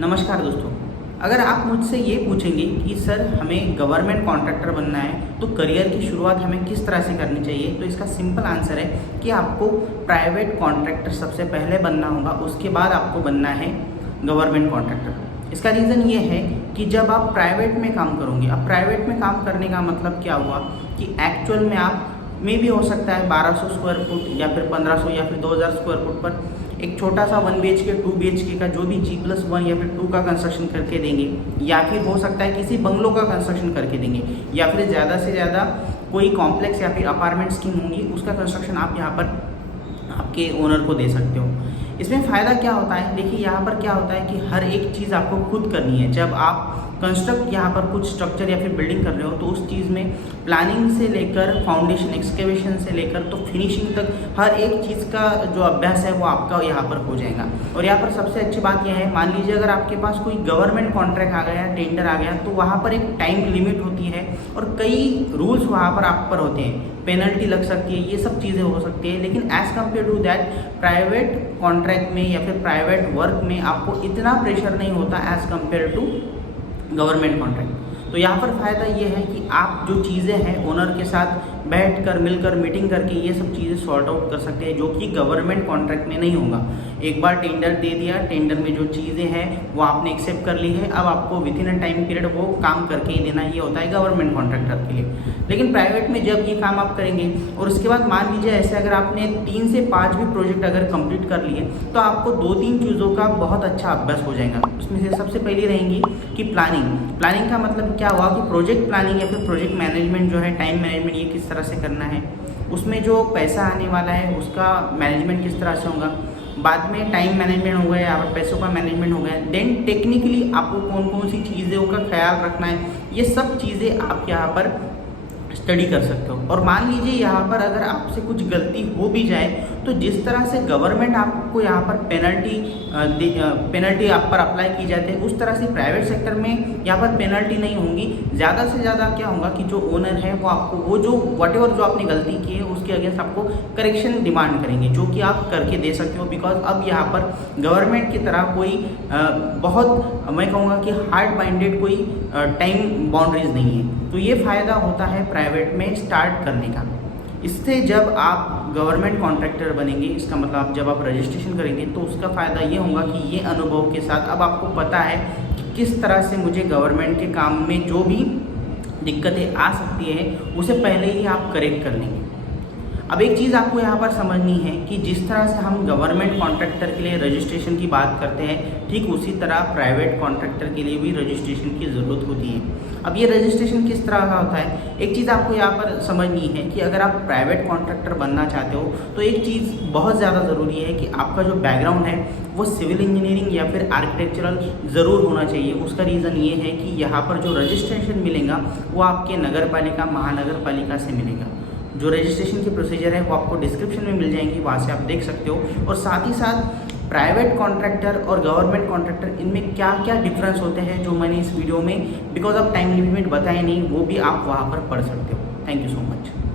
नमस्कार दोस्तों, अगर आप मुझसे ये पूछेंगे कि सर हमें गवर्नमेंट कॉन्ट्रैक्टर बनना है तो करियर की शुरुआत हमें किस तरह से करनी चाहिए, तो इसका सिंपल आंसर है कि आपको प्राइवेट कॉन्ट्रैक्टर सबसे पहले बनना होगा, उसके बाद आपको बनना है गवर्नमेंट कॉन्ट्रैक्टर। इसका रीज़न ये है कि जब आप प्राइवेट में काम करोगे, अब प्राइवेट में काम करने का मतलब क्या हुआ कि एक्चुअल में आप में भी हो सकता है 1200 स्क्वायर फुट या फिर 1500 या फिर 2000 स्क्वायर फुट पर एक छोटा सा 1 BHK 2 BHK का जो भी G+1 या फिर 2 का कंस्ट्रक्शन करके देंगे, या फिर हो सकता है किसी बंगलों का कंस्ट्रक्शन करके देंगे, या फिर ज़्यादा से ज़्यादा कोई कॉम्प्लेक्स या फिर अपार्टमेंट स्कीम होंगी, उसका कंस्ट्रक्शन आप यहाँ पर आपके ओनर को दे सकते हो। इसमें फ़ायदा क्या होता है, देखिए यहाँ पर क्या होता है कि हर एक चीज़ आपको खुद करनी है। जब आप कंस्ट्रक्ट यहाँ पर कुछ स्ट्रक्चर या फिर बिल्डिंग कर रहे हो तो उस चीज़ में प्लानिंग से लेकर फाउंडेशन एक्सकेवेशन से लेकर तो फिनिशिंग तक हर एक चीज़ का जो अभ्यास है वो आपका यहाँ पर हो जाएगा। और यहाँ पर सबसे अच्छी बात यह है, मान लीजिए अगर आपके पास कोई गवर्नमेंट कॉन्ट्रैक्ट आ गया, टेंडर आ गया, तो वहाँ पर एक टाइम लिमिट होती है और कई रूल्स वहाँ पर आप पर होते हैं, पेनल्टी लग सकती है, ये सब चीज़ें हो सकती है। लेकिन as compare to that private contract में या फिर प्राइवेट वर्क में आपको इतना प्रेशर नहीं होता as compare to government contract. तो यहाँ पर फ़ायदा ये है कि आप जो चीज़ें हैं ओनर के साथ बैठकर मिलकर मीटिंग करके ये सब चीज़ें सॉर्ट आउट कर सकते हैं, जो कि गवर्नमेंट कॉन्ट्रैक्ट में नहीं होगा। एक बार टेंडर दे दिया, टेंडर में जो चीज़ें हैं वो आपने एक्सेप्ट कर ली है, अब आपको with in a time period वो काम करके ही देना, ये होता है गवर्नमेंट कॉन्ट्रैक्टर के लिए। लेकिन प्राइवेट में जब ये काम आप करेंगे और उसके बाद मान लीजिए ऐसे अगर आपने 3 से 5 भी प्रोजेक्ट अगर कंप्लीट कर लिए तो आपको 2-3 चीज़ों का बहुत अच्छा अभ्यास हो जाएगा। उसमें से सबसे पहली रहेंगी कि प्लानिंग का मतलब क्या हुआ कि प्रोजेक्ट प्लानिंग या फिर प्रोजेक्ट मैनेजमेंट जो है, टाइम मैनेजमेंट, ये किस तरह से करना है, उसमें जो पैसा आने वाला है उसका मैनेजमेंट किस तरह से होगा, बाद में टाइम मैनेजमेंट हो गया और पैसों का मैनेजमेंट हो गया, देन टेक्निकली आपको कौन कौन सी चीज़ों का ख्याल रखना है, ये सब चीज़ें आप यहाँ पर स्टडी कर सकते हो। और मान लीजिए यहाँ पर अगर आपसे कुछ गलती हो भी जाए तो जिस तरह से गवर्नमेंट आपको यहाँ पर पेनल्टी आप पर अप्लाई की जाती है, उस तरह से प्राइवेट सेक्टर में यहाँ पर पेनल्टी नहीं होंगी। ज़्यादा से ज़्यादा क्या होगा कि जो ओनर है वो आपको वो जो वटेवर जो आपने गलती की है उसके अगेंस्ट आपको करेक्शन डिमांड करेंगे, जो कि आप करके दे सकते हो। बिकॉज अब यहाँ पर गवर्नमेंट की तरह कोई बहुत मैं कहूँगा कि हार्ड माइंडेड कोई टाइम बाउंड्रीज नहीं है। तो ये फ़ायदा होता है प्राइवेट में स्टार्ट करने का। इससे जब आप गवर्नमेंट कॉन्ट्रैक्टर बनेंगे, इसका मतलब जब आप रजिस्ट्रेशन करेंगे तो उसका फ़ायदा ये होगा कि ये अनुभव के साथ अब आपको पता है कि किस तरह से मुझे गवर्नमेंट के काम में जो भी दिक्कतें आ सकती है उसे पहले ही आप करेक्ट कर लेंगे। अब एक चीज़ आपको यहाँ पर समझनी है कि जिस तरह से हम गवर्नमेंट कॉन्ट्रैक्टर के लिए रजिस्ट्रेशन की बात करते हैं, ठीक उसी तरह प्राइवेट कॉन्ट्रैक्टर के लिए भी रजिस्ट्रेशन की ज़रूरत होती है। अब ये रजिस्ट्रेशन किस तरह का होता है, एक चीज़ आपको यहाँ पर समझनी है कि अगर आप प्राइवेट कॉन्ट्रैक्टर बनना चाहते हो तो एक चीज़ बहुत ज़्यादा ज़रूरी है कि आपका जो बैकग्राउंड है वो सिविल इंजीनियरिंग या फिर आर्किटेक्चरल ज़रूर होना चाहिए। उसका रीज़न ये है कि यहाँ पर जो रजिस्ट्रेशन मिलेगा वो आपके नगर पालिका, महानगर पालिका से मिलेगा। जो रजिस्ट्रेशन की प्रोसीजर है वो आपको डिस्क्रिप्शन में मिल जाएंगी, वहाँ से आप देख सकते हो। और साथ ही साथ प्राइवेट कॉन्ट्रैक्टर और गवर्नमेंट कॉन्ट्रैक्टर इनमें क्या क्या डिफरेंस होते हैं जो मैंने इस वीडियो में बिकॉज ऑफ टाइम लिमिट बताए नहीं, वो भी आप वहाँ पर पढ़ सकते हो। Thank you so much.